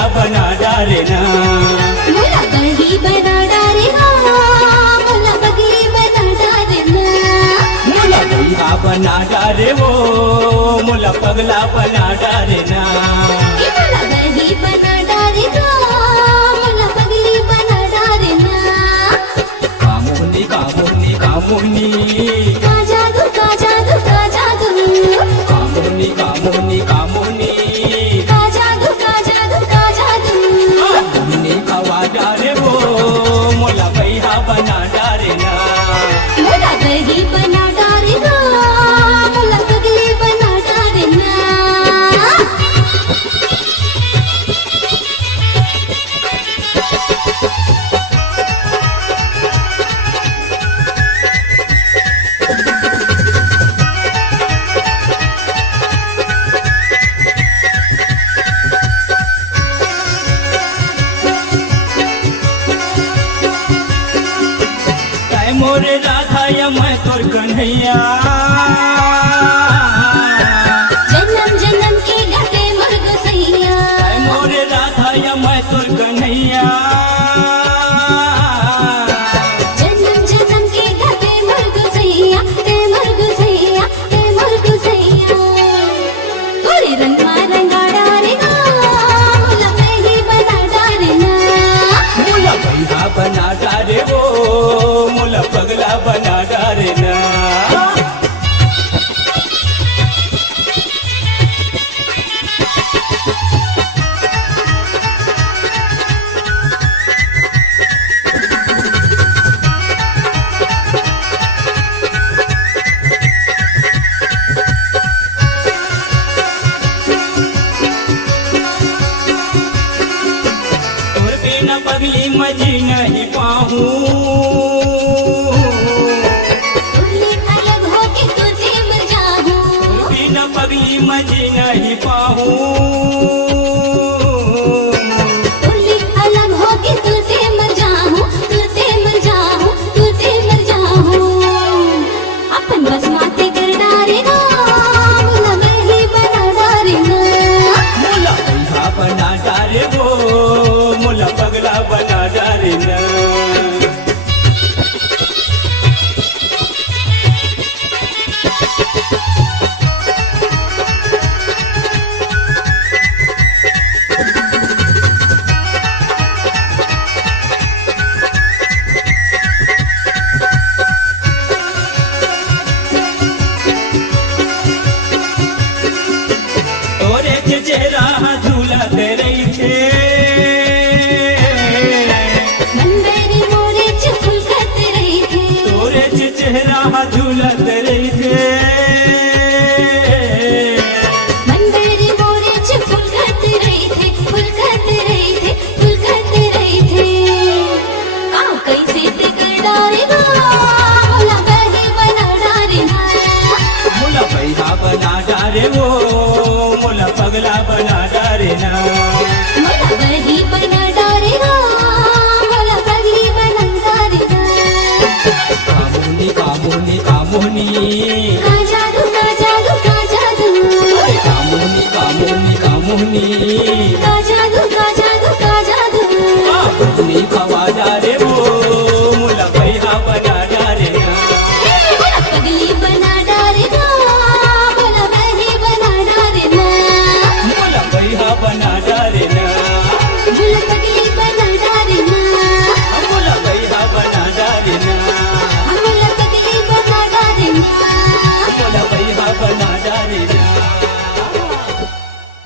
पगला बना डारे ना, मुला बही बना डारे ना, मुला पगली बना डारे ना, मुला बहिया बना डारे वो मुला पगला बना डारे ना, मुला बही बना डारे ना, मुला पगली बना डारे ना। कामुनी कामुनी कामुनी का जादू का जादू का जादू, कामुनी कामुनी कामुनी का जादू का जादू का जादू, कामुनी कवा डारे वो मुला बहिया बना डारे ना, मुला बही बना डारे ना, मुला पगली बना डारे ना। काय मोरे राधा या मैं तोर कन्हैया, जन्म जन्म के घटे मर्ग सैया, काय मोरे राधा या मैं तोर कन्हैया, जन्म जन्म के घटे मर्ग सैया, ते मर्ग सैया, ते मर्ग सैया। तोरे रंग मा रंगा डारे ना, मुला बही बना डारे ना, मुला बहिया बना डारे वो मुला पगला बना डारे ना। तोर बिना पगली मजी नहीं पाऊं, तुझे अलग होके तुझे मर जाऊं, बिना पगली मजी नहीं पाऊं, तुझे अलग होके तुझे मर जाऊं, तुझे मर जाऊं, तुझे मर जाऊं। अपन बस माते कर डारे ना, मुला बही बना डारे ना, मुला बहिया बना डारे वो मुला पगला बना डारे ना। तोरे के चेहरा झूलत रही थे, मन मेरी मोरे चुप करते रही थी, तोरे के चेहरा झूलत रही थे, मन मेरी मोरे चुप करते रही थी, फुल करते रही थी, फुल करते रही थी। काऊ कैसे ते कर डारे ना, मुला बही बना डारे ना, मुला बहिया बना डारे वो मुला पगला बना डारे ना। मुला बही बना डारे ना, मुला पगली बना डारे ना। कामुनी कामुनी कामुनी का जादू का जादू का जादू, कामुनी कामुनी कामुनी का जादू का जादू का जादू, कामुनी कवा डारे वो मुला बहिया बना डारे ना, मुला पगली बना डारे ना, मुला बही बना डारे ना, मुला बहिया बना डारे ना।